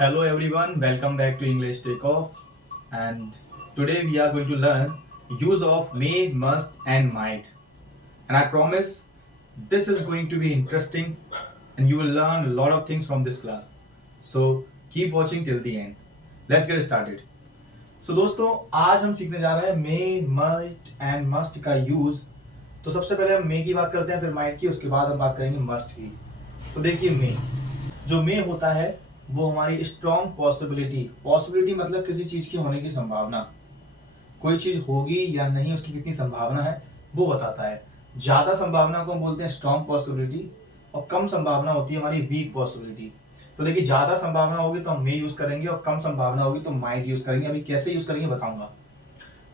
Hello everyone, welcome back to English Takeoff. And today we are going to learn use of may, must, and might. And I promise this is going to be interesting, and you will learn a lot of things from this class. So keep watching till the end. Let's get started. So दोस्तों आज हम सीखने जा रहे हैं मे, might and must का use. तो सबसे पहले हम मे की बात करते हैं, फिर might की, उसके बाद हम बात करेंगे must की. तो देखिए मे, जो मे होता है वो हमारी स्ट्रॉन्ग पॉसिबिलिटी मतलब किसी चीज की होने की संभावना, कोई चीज होगी या नहीं उसकी कितनी संभावना है वो बताता है. ज्यादा संभावना को हम बोलते हैं स्ट्रॉन्ग पॉसिबिलिटी, और कम संभावना होती है हमारी वीक पॉसिबिलिटी. तो देखिए ज्यादा संभावना होगी तो हम मे यूज करेंगे, और कम संभावना होगी तो माइट यूज करेंगे. अभी कैसे यूज करेंगे बताऊंगा.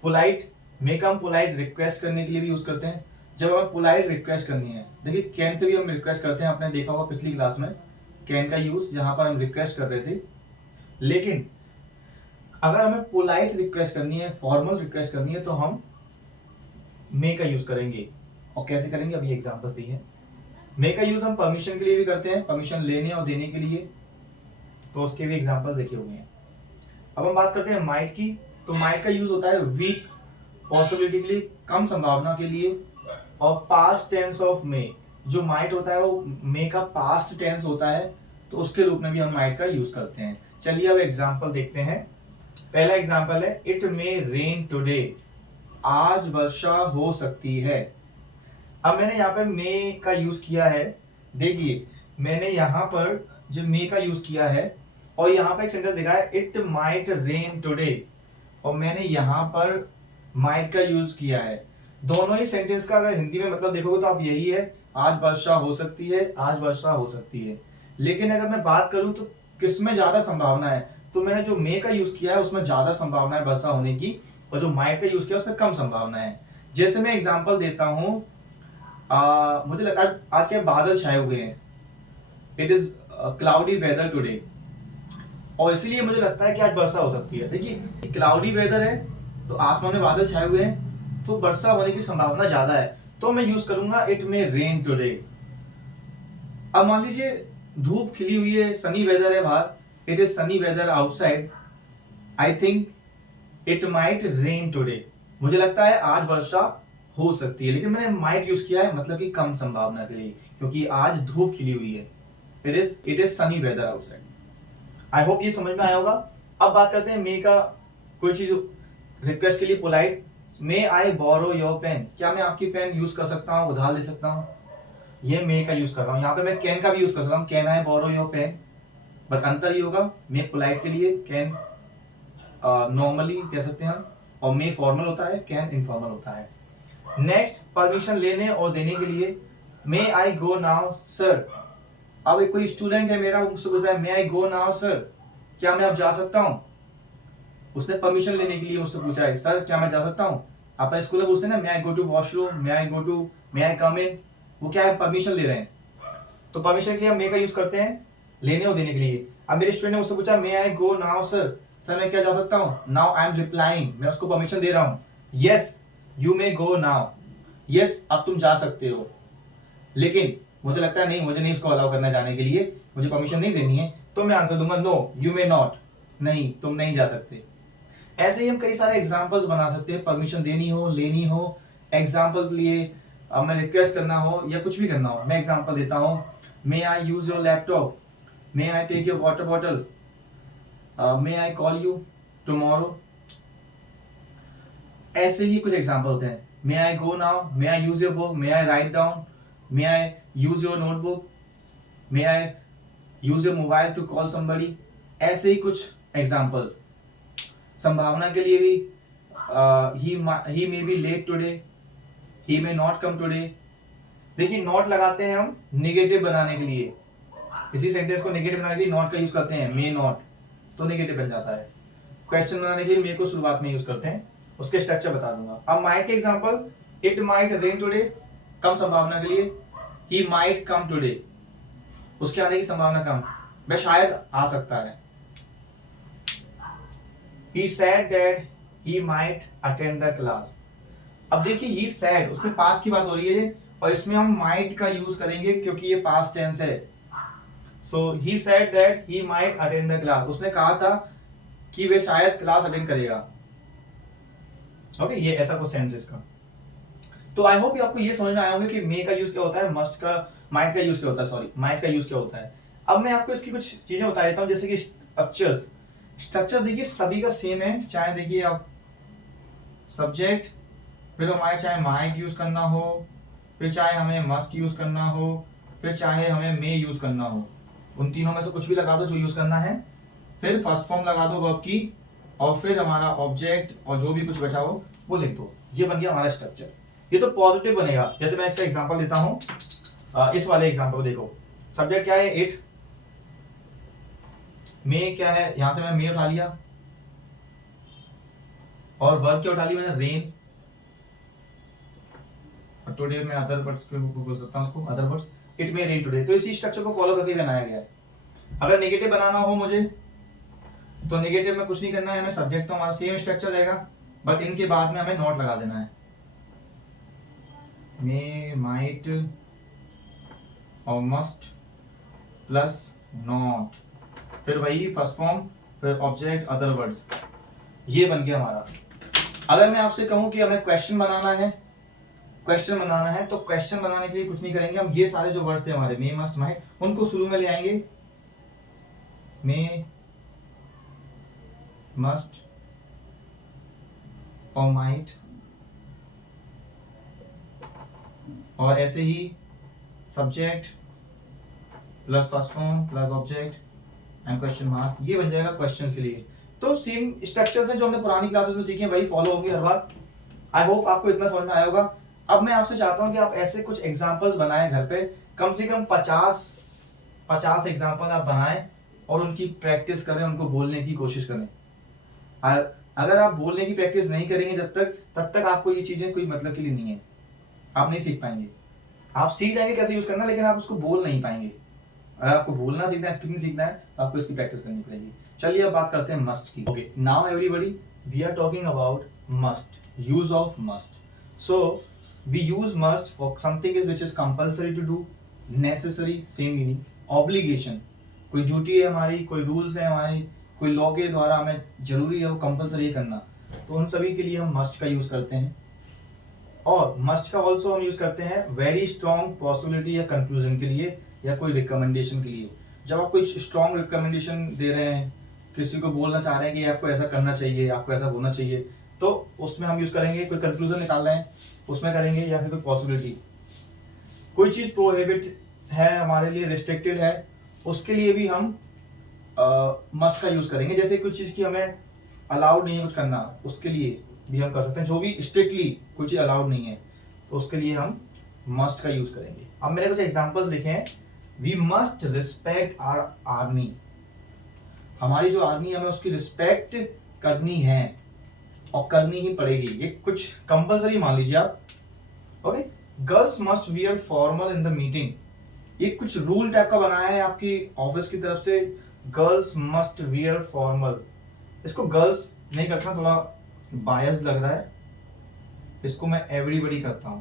पोलाइट, मे का हम पोलाइट रिक्वेस्ट करने के लिए भी यूज करते हैं. जब हमें पोलाइट रिक्वेस्ट करनी है, देखिए कैन से भी हम रिक्वेस्ट करते हैं, आपने देखा होगा पिछली क्लास में कैन का यूज, जहां पर हम रिक्वेस्ट कर रहे थे. लेकिन अगर हमें पोलाइट रिक्वेस्ट करनी है, फॉर्मल रिक्वेस्ट करनी है, तो हम मे का यूज करेंगे. और कैसे करेंगे अभी एग्जांपल दी है. मे का यूज हम परमिशन के लिए भी करते हैं, परमिशन लेने और देने के लिए. तो उसके भी एग्जांपल देखे हुए हैं. अब हम बात करते हैं माइट की. तो माइट का यूज होता है वीक पॉसिबिलिटी के लिए, कम संभावना के लिए. और पास्ट टेंस ऑफ मे, जो माइट होता है वो मे का पास्ट टेंस होता है, तो उसके रूप में भी हम माइट का यूज करते हैं. चलिए अब एग्जांपल देखते हैं. पहला एग्जांपल है इट मे रेन टुडे, आज वर्षा हो सकती है. अब मैंने यहाँ पर मे का यूज किया है. देखिए मैंने यहाँ पर जो मे का यूज किया है, और यहाँ पर एक सेंटेंस लिखा है इट माइट रेन टुडे, और मैंने यहाँ पर माइट का यूज किया है. दोनों ही सेंटेंस का अगर हिंदी में मतलब देखोगे तो आप यही है, आज वर्षा हो सकती है, आज वर्षा हो सकती है. लेकिन अगर मैं बात करूं तो किसमें ज्यादा संभावना है, तो मैंने जो मे का यूज किया है उसमें ज्यादा संभावना है वर्षा होने की, और जो माइट का यूज किया उसमें कम संभावना है. जैसे मैं एग्जांपल देता हूं, मुझे लगता है आज के बादल छाए हुए हैं, it is cloudy weather today, और इसीलिए मुझे लगता है कि आज वर्षा हो सकती है. देखिए क्लाउडी वेदर है तो आसमान में बादल छाए हुए हैं, तो वर्षा होने की संभावना ज्यादा है, तो मैं यूज करूंगा इट मे रेन टुडे. अब मान लीजिए धूप खिली हुई है, सनी वेदर है बाहर, it is sunny weather outside, I think it might rain today, मुझे लगता है आज वर्षा हो सकती है. लेकिन मैंने माइट यूज किया है मतलब कि कम संभावना के लिए, क्योंकि आज धूप खिली हुई है, it is sunny weather outside. I hope ये समझ में आया होगा. अब बात करते हैं मे का, कोई चीज रिक्वेस्ट के लिए polite, may I borrow your pen, क्या मैं आपकी पेन यूज कर सकता हूँ, उधार ले सकता हूँ. ये मे का यूज कर रहा हूँ. यहाँ पे मैं कैन का भी यूज कर सकता हूँ, can I borrow your pen, but अंतर ये होगा मे पोलाइट के लिए कैन नॉर्मली कह सकते हैं हम, और मे फॉर्मल होता है, कैन इनफॉर्मल होता है. नेक्स्ट परमिशन लेने और देने के लिए, मे आई गो नाउ सर. अब एक कोई स्टूडेंट है मेरा, मुझसे बोलता है मे आई गो नाउ सर, क्या मैं अब जा सकता हूँ. उसने परमिशन लेने के लिए मुझसे पूछा है, सर क्या मैं जा सकता हूँ. अपने स्कूल में पूछते हैं ना, मे आई गो टू वॉशरूम, मे आई कम इन, वो क्या है, परमिशन ले रहे हैं. तो परमिशन के लिए हम मे का यूज करते हैं लेने और देने के लिए. अब मेरे स्टूडेंट ने मुझसे पूछा मे I go now sir, sir मैं क्या जा सकता हूँ. नाउ आई एम रिप्लाइंग, मैं उसको परमिशन दे रहा हूँ, yes you may go now, yes अब तुम जा सकते हो. लेकिन मुझे लगता है नहीं, मुझे नहीं उसको अलाउ करना जाने के लिए, मुझे परमिशन नहीं देनी है, तो मैं आंसर दूंगा नो यू मे नॉट, नहीं तुम नहीं जा सकते. ऐसे ही हम कई सारे एग्जांपल्स बना सकते हैं, परमिशन देनी हो, लेनी हो. एग्जांपल के लिए मैं रिक्वेस्ट करना हो या कुछ भी करना हो, मैं एग्जांपल देता हूँ. May I use your laptop, may I take your water bottle, may I call you tomorrow. ऐसे ही कुछ एग्जांपल होते हैं. May I go now, may I use your book, may I write down, may I use your notebook, may I use your mobile to call somebody. ऐसे ही कुछ examples. संभावना के लिए भी he may be late today, he may not come today. देखिए not लगाते हैं हम नेगेटिव बनाने के लिए, इसी सेंटेंस को नेगेटिव बनाने के लिए नॉट का यूज करते हैं, मे नॉट, तो नेगेटिव बन जाता है. क्वेश्चन बनाने के लिए मे को शुरुआत में यूज करते हैं, उसके स्ट्रक्चर बता दूंगा. अब माइट के example, it might rain today, कम संभावना के लिए, ही माइट कम टुडे, उसके आने की संभावना कम, वह शायद आ सकता है. He said that he might attend the class. अब देखिए he said, उसके पास की बात हो रही है, और इसमें हम might का यूज करेंगे क्योंकि ये पास्ट टेंस है. So he said that he might attend the class, उसने कहा था कि वे शायद क्लास अटेंड करेगा। ओके, ये ऐसा कुछ सेंस है इसका। तो आई होप आपको ये समझ में आया होगा कि मे का यूज क्या होता है, मस्ट का, माइट का यूज क्या होता है, सॉरी माइट का यूज क्या होता है। अब मैं आपको इसकी कुछ चीजें बता देता हूँ, जैसे कि स्ट्रक्चर्स। स्ट्रक्चर देखिए सभी का सेम है, चाहे देखिए आप सब्जेक्ट, फिर हमारे चाहे माइट यूज करना हो, फिर चाहे हमें मस्ट यूज करना हो, फिर चाहे हमें मे यूज करना हो, उन तीनों में से कुछ भी लगा दो जो यूज करना है, फिर फर्स्ट फॉर्म लगा दो वर्ब की, और फिर हमारा ऑब्जेक्ट और जो भी कुछ बचा हो वो लिख दो। ये बन गया हमारा स्ट्रक्चर। ये तो पॉजिटिव बनेगा। जैसे मैं एक एग्जांपल देता हूँ, इस वाले एग्जांपल को देखो। सब्जेक्ट क्या है, इट। मे क्या है, यहां से मैंने मे उठा लिया, और वर्ब क्या उठा ली मैंने, रेन। टुडे में अदर वर्ड्स को बोल सकता हूं, उसको other words, it may rain today. तो इसी स्ट्रक्चर को फॉलो करके बनाया गया है। अगर नेगेटिव बनाना हो मुझे, तो नेगेटिव में कुछ नहीं करना है हमें, सब्जेक्ट तो हमारा सेम स्ट्रक्चर रहेगा, बट इनके बाद में हमें नॉट लगा देना है, मे, माइट और मस्ट प्लस नॉट, फिर वही फर्स्ट फॉर्म, फिर ऑब्जेक्ट, अदर वर्ड्स। ये बन गया हमारा। अगर मैं आपसे कहूं कि हमें क्वेश्चन बनाना है, क्वेश्चन बनाना है, तो क्वेश्चन बनाने के लिए कुछ नहीं करेंगे हम, ये सारे जो वर्ड्स थे हमारे मे, मस्ट, माइट, उनको शुरू में ले आएंगे, मे, मस्ट और माइट, और ऐसे ही subject plus first form plus object and question mark. ये बन जाएगा क्वेश्चन के लिए। तो सेम स्ट्रक्चर्स हैं जो हमने पुरानी क्लासेस में सीखे हैं, वही फॉलो होंगे हर बार। आई होप आपको इतना समझ में आया होगा। अब मैं आपसे चाहता हूं कि आप ऐसे कुछ एग्जांपल्स बनाएं घर पे, कम से कम 50 एग्जांपल आप बनाएं और उनकी प्रैक्टिस करें, उनको बोलने की कोशिश करें। अगर आप बोलने की प्रैक्टिस नहीं करेंगे तब तक आपको ये चीजें कोई मतलब के लिए नहीं है, आप नहीं सीख पाएंगे। आप सीख जाएंगे कैसे यूज करना, लेकिन आप उसको बोल नहीं पाएंगे। अगर आपको बोलना सीखना है, स्पीकिंग सीखना है, तो आपको इसकी प्रैक्टिस करनी पड़ेगी। चलिए अब बात करते हैं मस्ट की। Okay, now everybody, we are talking about must, use of must. So we use must for something which is compulsory to do, necessary same meaning, obligation, कोई ड्यूटी है हमारी, कोई रूल्स है हमारी, कोई लॉ के द्वारा हमें जरूरी है वो कंपल्सरी करना, तो उन सभी के लिए हम मस्ट का यूज करते हैं। और मस्ट का ऑल्सो हम यूज करते हैं वेरी स्ट्रॉन्ग पॉसिबिलिटी या कंक्लूजन के लिए, या कोई रिकमेंडेशन के लिए। जब आप कोई स्ट्रॉन्ग रिकमेंडेशन दे रहे हैं, किसी को बोलना चाह रहे हैं कि आपको ऐसा करना चाहिए, आपको ऐसा होना चाहिए, तो उसमें हम यूज करेंगे। कोई कंक्लूजन निकाल रहे हैं उसमें करेंगे, या फिर कोई पॉसिबिलिटी, कोई चीज प्रोहिबिट है हमारे लिए, रिस्ट्रिक्टेड है, उसके लिए भी हम मस्ट का यूज करेंगे। जैसे कुछ चीज की हमें अलाउड नहीं है कुछ करना, उसके लिए भी हम कर सकते हैं। जो भी स्ट्रिक्टली कोई चीज अलाउड नहीं है, तो उसके लिए हम मस्ट का यूज करेंगे। अब मैंने कुछ एग्जांपल्स लिखे हैं। We must respect our army, हमारी जो आर्मी है हमें उसकी रिस्पेक्ट करनी है और करनी ही पड़ेगी, ये कुछ कंपल्सरी मान लीजिए आप। Okay, girls must wear formal in the meeting, ये कुछ रूल टाइप का बनाया है आपकी ऑफिस की तरफ से, गर्ल्स मस्ट वियर फॉर्मल। इसको गर्ल्स नहीं करता, थोड़ा बायस लग रहा है, इसको मैं एवरीबॉडी करता हूं।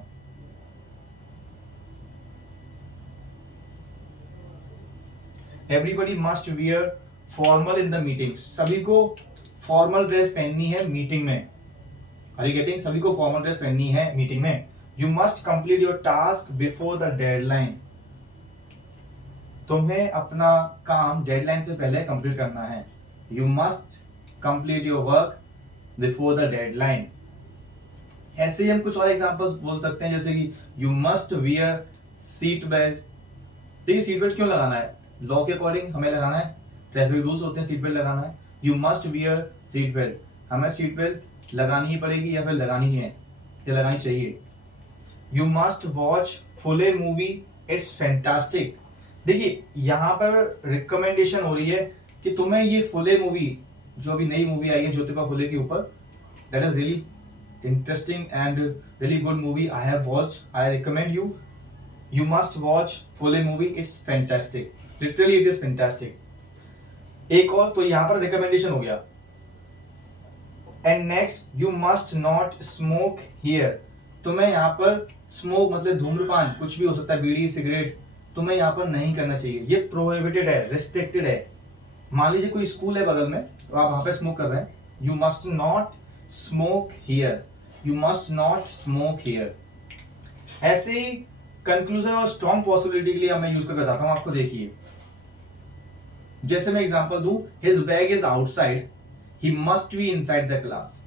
Everybody must wear formal in the meeting, सभी को फॉर्मल ड्रेस पहननी है मीटिंग में। Are you getting? सभी को फॉर्मल ड्रेस पहननी है मीटिंग में। You must complete your task before the deadline, तुम्हें अपना काम डेडलाइन से पहले कंप्लीट करना है। You must complete your work before the deadline. ऐसे ही हम कुछ और एग्जांपल्स बोल सकते हैं, जैसे कि you must wear seat belt. देखिए सीट बेल्ट क्यों लगाना है, लॉ के अकॉर्डिंग हमें लगाना है, ट्रैफिक रूल्स होते हैं, सीट बेल्ट लगाना है। You must wear seat belt, हमें सीट बेल्ट लगानी ही पड़ेगी या फिर लगानी ही है या लगानी चाहिए। You must watch Phule movie, it's fantastic. देखिए यहाँ पर रिकमेंडेशन हो रही है कि तुम्हें ये फुले मूवी, जो अभी नई मूवी आई है ज्योतिबा फुले के ऊपर, that is really interesting and really good movie, I have watched, I recommend you, you must watch Phule movie, it's fantastic, literally it is fantastic. एक और, तो यहाँ पर रिकमेंडेशन हो गया। And next, you must not smoke here, तुम्हें यहाँ पर स्मोक मतलब धूम्रपान, कुछ भी हो सकता है, बीड़ी, सिगरेट, तुम्हें यहाँ पर नहीं करना चाहिए, ये प्रोहिबिटेड है, रेस्ट्रिक्टेड है। मान लीजिए कोई स्कूल है बगल में, तो आप वहां पे स्मोक कर रहे हैं, you must not smoke here, you must not smoke here. ऐसे ही कंक्लूजन और स्ट्रॉन्ग पॉसिबिलिटी के लिए मैं यूज करके बताता हूं आपको। देखिए, जैसे मैं एग्जांपल दूं, his bag is outside, he must be inside the class.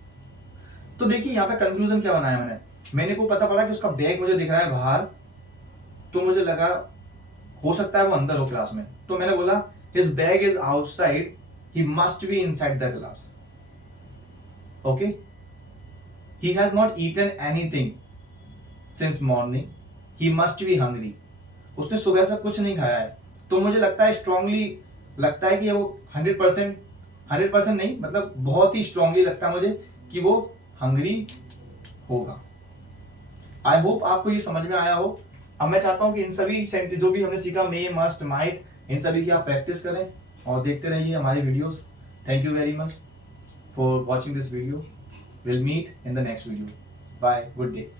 तो देखिए यहाँ पे कंक्लूजन क्या बनाया मैंने को पता पड़ा कि उसका बैग मुझे दिख रहा है बाहर, तो मुझे लगा हो सकता है वो अंदर हो क्लास में, तो मैंने बोला his bag is outside, he must be inside the class. Okay, he has not eaten anything since morning, he must be hungry. उसने सुबह से कुछ नहीं खाया है, तो मुझे लगता है, स्ट्रांगली लगता है कि वो 100% नहीं, मतलब बहुत ही स्ट्रांगली लगता है मुझे कि वो हंग्री होगा। आई होप आपको ये समझ में आया हो। अब मैं चाहता हूं कि इन सभी सेंटेंस जो भी हमने सीखा, मे, मस्ट, माइट, इन सभी की आप प्रैक्टिस करें और देखते रहिए हमारी videos. Thank you very much for watching this video. Will meet in the next video. Bye, good day.